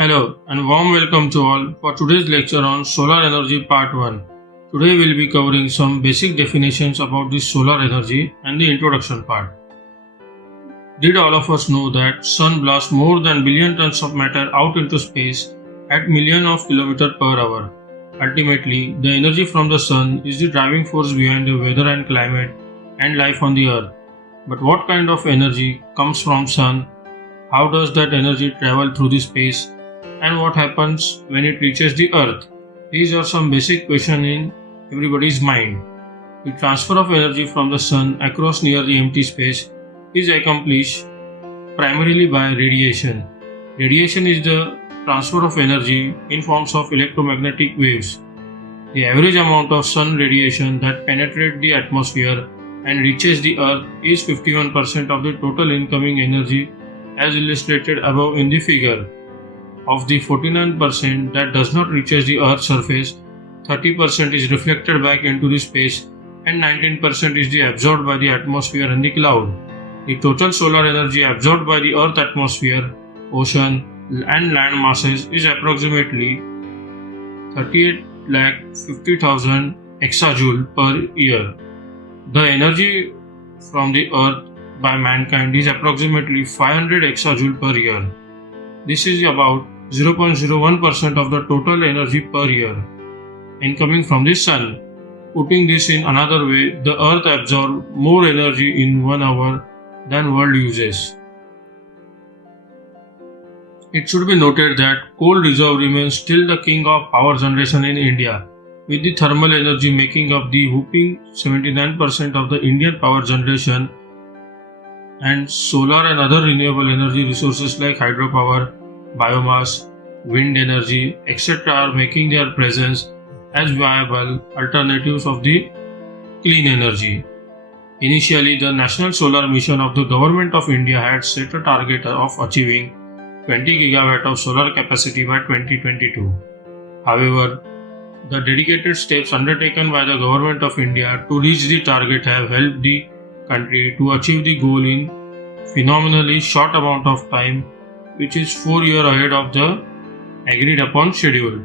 Hello and warm welcome to all for today's lecture on solar energy part 1. Today we'll be covering some basic definitions about the solar energy and the introduction part. Did all of us know that sun blasts more than billion tons of matter out into space at millions of kilometers per hour? Ultimately, the energy from the sun is the driving force behind the weather and climate and life on the earth. But what kind of energy comes from sun? How does that energy travel through the space? And what happens when it reaches the earth? These are some basic questions in everybody's mind. The transfer of energy from the sun across near the empty space is accomplished primarily by radiation. Radiation is the transfer of energy in forms of electromagnetic waves. The average amount of sun radiation that penetrates the atmosphere and reaches the earth is 51% of the total incoming energy as illustrated above in the figure. Of the 49% that does not reach the Earth's surface, 30% is reflected back into the space and 19% is absorbed by the atmosphere and the cloud. The total solar energy absorbed by the Earth atmosphere, ocean and land masses is approximately 38,50,000 exajoule per year. The energy from the Earth by mankind is approximately 500 exajoule per year. This is about 0.01% of the total energy per year incoming from the sun. Putting this in another way, the earth absorbs more energy in 1 hour than world uses. It should be noted that coal reserve remains still the king of power generation in India, with the thermal energy making up the whopping 79% of the Indian power generation, and solar and other renewable energy resources like hydropower, biomass, wind energy, etc. are making their presence as viable alternatives of the clean energy. Initially, the National Solar Mission of the Government of India had set a target of achieving 20 gigawatt of solar capacity by 2022. However, the dedicated steps undertaken by the Government of India to reach the target have helped the country to achieve the goal in phenomenally short amount of time, which is 4 years ahead of the agreed upon schedule.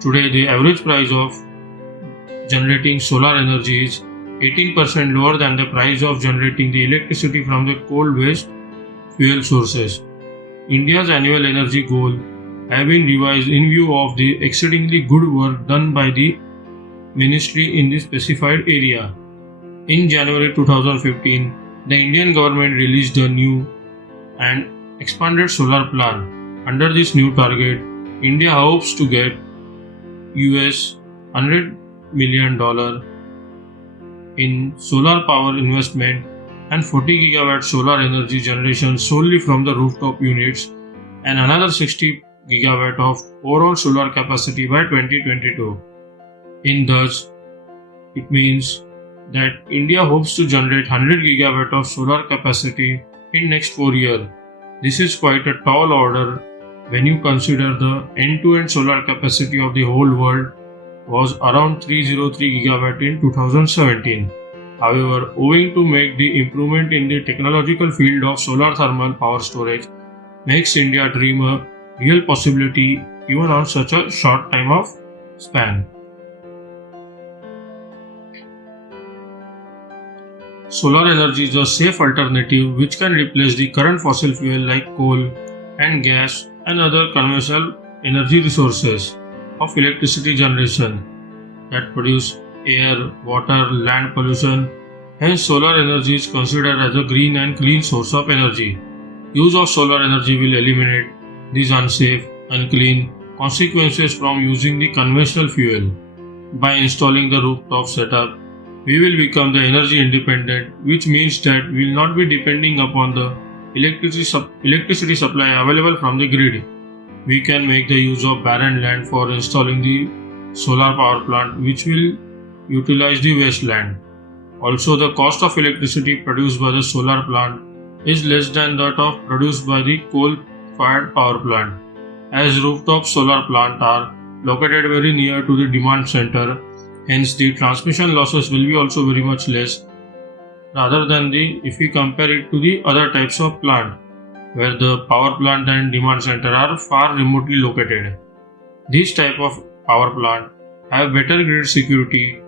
Today, the average price of generating solar energy is 18% lower than the price of generating the electricity from the coal-based fuel sources. India's annual energy goal have been revised in view of the exceedingly good work done by the ministry in the specified area. In January 2015, the Indian government released a new and expanded solar plan. Under this new target, India hopes to get $100 million in solar power investment and 40 gigawatt solar energy generation solely from the rooftop units and another 60 gigawatt of overall solar capacity by 2022. In thus, it means that India hopes to generate 100 gigawatt of solar capacity in next 4 years. This is quite a tall order when you consider the end-to-end solar capacity of the whole world was around 303 gigawatt in 2017. However, owing to make the improvement in the technological field of solar thermal power storage makes India dream a real possibility even on such a short time of span. Solar energy is a safe alternative which can replace the current fossil fuel like coal and gas and other conventional energy resources of electricity generation that produce air, water, land pollution. Hence, solar energy is considered as a green and clean source of energy. Use of solar energy will eliminate these unsafe, unclean consequences from using the conventional fuel. By installing the rooftop setup, we will become the energy independent, which means that we will not be depending upon the electricity supply available from the grid. We can make the use of barren land for installing the solar power plant, which will utilize the wasteland. Also, the cost of electricity produced by the solar plant is less than that of produced by the coal-fired power plant, as rooftop solar plants are located very near to the demand center. Hence, the transmission losses will be also very much less rather than if we compare it to the other types of plant. where the power plant and demand center are far remotely located. These type of power plant have better grid security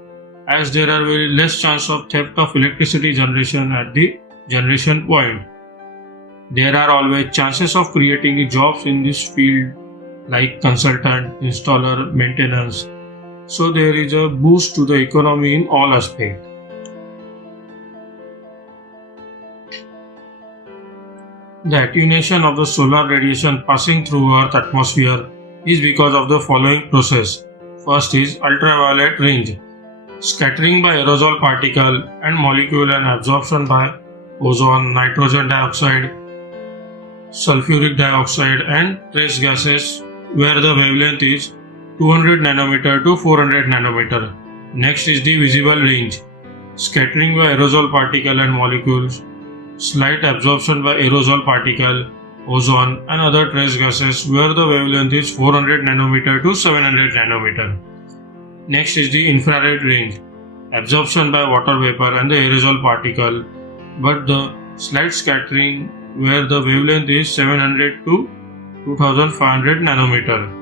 as there are very less chance of theft of electricity generation at the generation point. There are always chances of creating jobs in this field like consultant, installer, maintenance. So there is a boost to the economy in all aspects. The attenuation of the solar radiation passing through Earth's atmosphere is because of the following process. First is ultraviolet range, scattering by aerosol particle and molecule and absorption by ozone, nitrogen dioxide, sulfuric dioxide and trace gases where the wavelength is 200 nanometer to 400 nanometer. Next is the visible range, scattering by aerosol particle and molecules, slight absorption by aerosol particle, ozone and other trace gases where the wavelength is 400 nanometer to 700 nanometer. Next is the infrared range, absorption by water vapor and the aerosol particle, but the slight scattering where the wavelength is 700 to 2500 nanometer.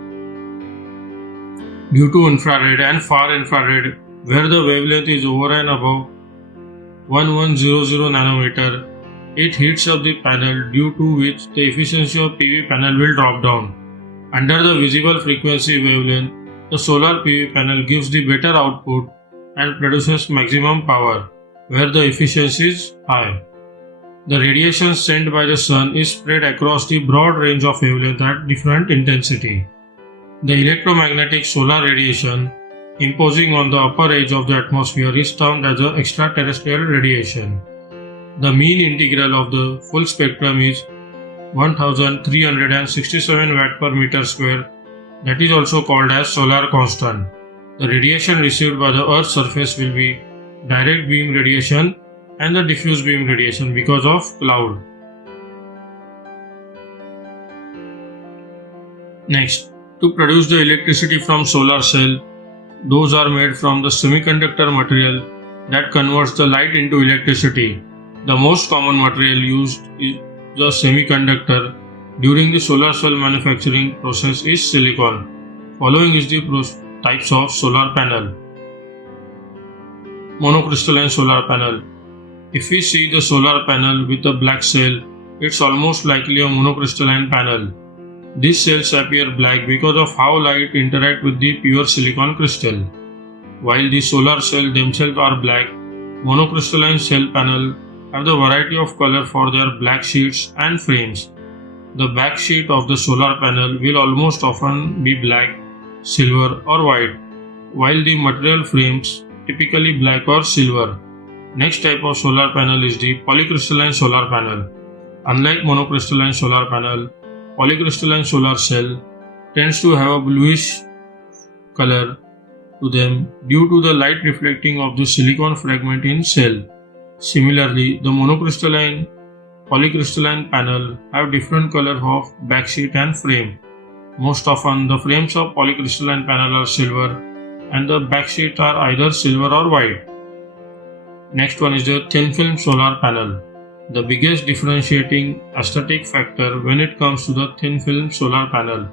Due to infrared and far infrared where the wavelength is over and above 1100 nanometer, it heats up the panel due to which the efficiency of PV panel will drop down. Under the visible frequency wavelength, the solar PV panel gives the better output and produces maximum power where the efficiency is high. The radiation sent by the sun is spread across the broad range of wavelength at different intensity. The electromagnetic solar radiation imposing on the upper edge of the atmosphere is termed as the extraterrestrial radiation. The mean integral of the full spectrum is 1367 watt per meter square, that is also called as solar constant. The radiation received by the Earth's surface will be direct beam radiation and the diffuse beam radiation because of cloud. Next, to produce the electricity from solar cell, those are made from the semiconductor material that converts the light into electricity. The most common material used is the semiconductor during the solar cell manufacturing process is silicon. Following is the types of solar panel. Monocrystalline solar panel. If we see the solar panel with a black cell, it's almost likely a monocrystalline panel. These cells appear black because of how light interact with the pure silicon crystal. While the solar cells themselves are black, monocrystalline cell panel have the variety of color for their black sheets and frames. The back sheet of the solar panel will almost often be black, silver or white, while the material frames typically black or silver. Next type of solar panel is the polycrystalline solar panel. Unlike monocrystalline solar panel, polycrystalline solar cell tends to have a bluish color to them due to the light reflecting of the silicon fragment in cell. Similarly, the monocrystalline polycrystalline panel have different color of backsheet and frame. Most often, the frames of polycrystalline panel are silver and the backsheet are either silver or white. Next one is the thin film solar panel. The biggest differentiating aesthetic factor when it comes to the thin film solar panel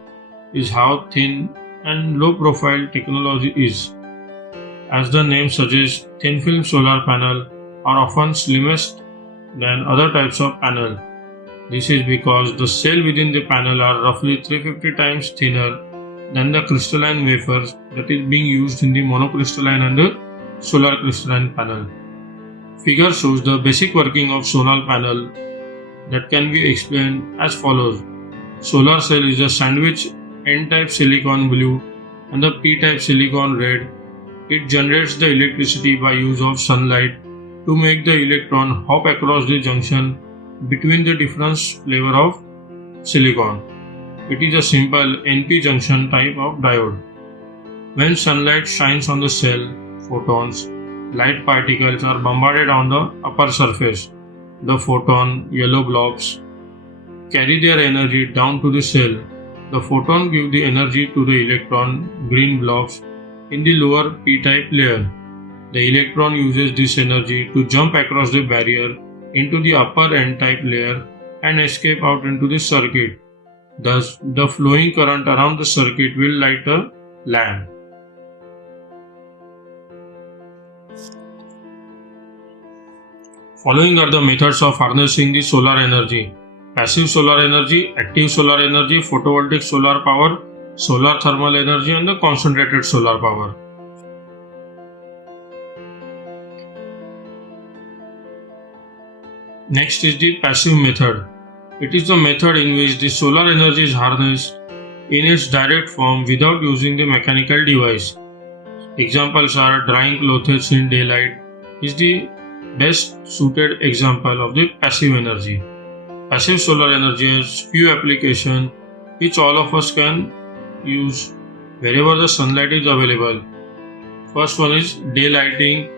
is how thin and low profile technology is. As the name suggests, thin film solar panel are often slimmest than other types of panel. This is because the cell within the panel are roughly 350 times thinner than the crystalline wafers that is being used in the monocrystalline and the solar crystalline panel. Figure shows the basic working of solar panel that can be explained as follows. Solar cell is a sandwich N-type silicon blue and the P-type silicon red. It generates the electricity by use of sunlight to make the electron hop across the junction between the different flavor of silicon. It is a simple NP junction type of diode. When sunlight shines on the cell, photons, light particles are bombarded on the upper surface. The photon, yellow blobs, carry their energy down to the cell. The photon give the energy to the electron, green blobs, in the lower p-type layer. The electron uses this energy to jump across the barrier into the upper n-type layer and escape out into the circuit. Thus, the flowing current around the circuit will light a lamp. Following are the methods of harnessing the solar energy: passive solar energy, active solar energy, photovoltaic solar power, solar thermal energy, and the concentrated solar power. Next is the passive method. It is the method in which the solar energy is harnessed in its direct form without using the mechanical device. Examples are drying clothes in daylight is the best suited example of the passive energy. Passive solar energy has few applications which all of us can use wherever the sunlight is available. First one is daylighting,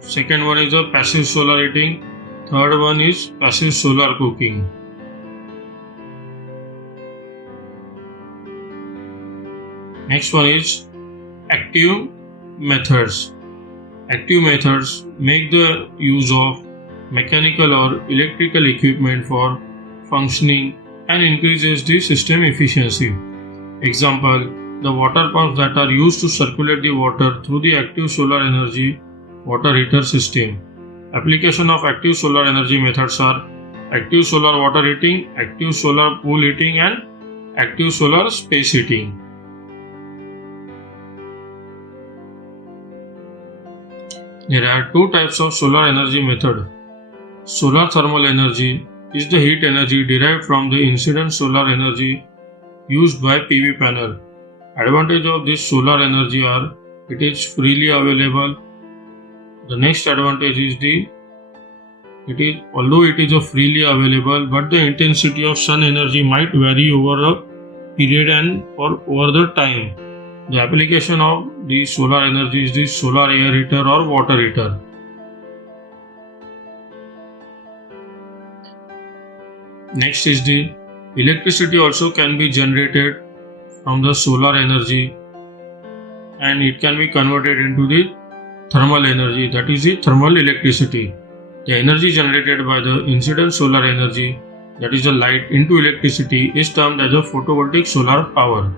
second one is the passive solar heating, third one is passive solar cooking. Next one is active methods. Active methods make the use of mechanical or electrical equipment for functioning and increases the system efficiency. Example, the water pumps that are used to circulate the water through the active solar energy water heater system. Application of active solar energy methods are active solar water heating, active solar pool heating, and active solar space heating. There are two types of solar energy method. Solar thermal energy is the heat energy derived from the incident solar energy used by PV panel. Advantage of this solar energy are it is freely available. The next advantage is although it is freely available, but the intensity of sun energy might vary over a period and or over the time. The application of the solar energy is the solar air heater or water heater. Next is the electricity also can be generated from the solar energy and it can be converted into the thermal energy, that is the thermal electricity. The energy generated by the incident solar energy, that is the light, into electricity is termed as a photovoltaic solar power.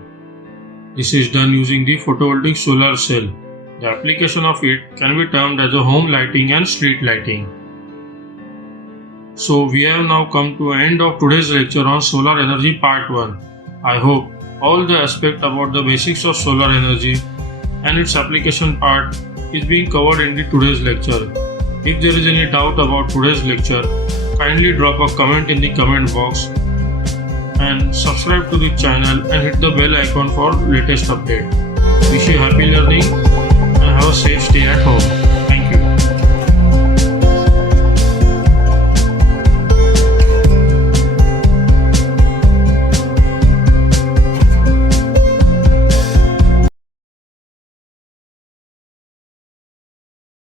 This is done using the photovoltaic solar cell. The application of it can be termed as a home lighting and street lighting. So we have now come to the end of today's lecture on solar energy part 1. I hope all the aspect about the basics of solar energy and its application part is being covered in the today's lecture. If there is any doubt about today's lecture, kindly drop a comment in the comment box and subscribe to the channel and hit the bell icon for latest update. Wish you happy learning.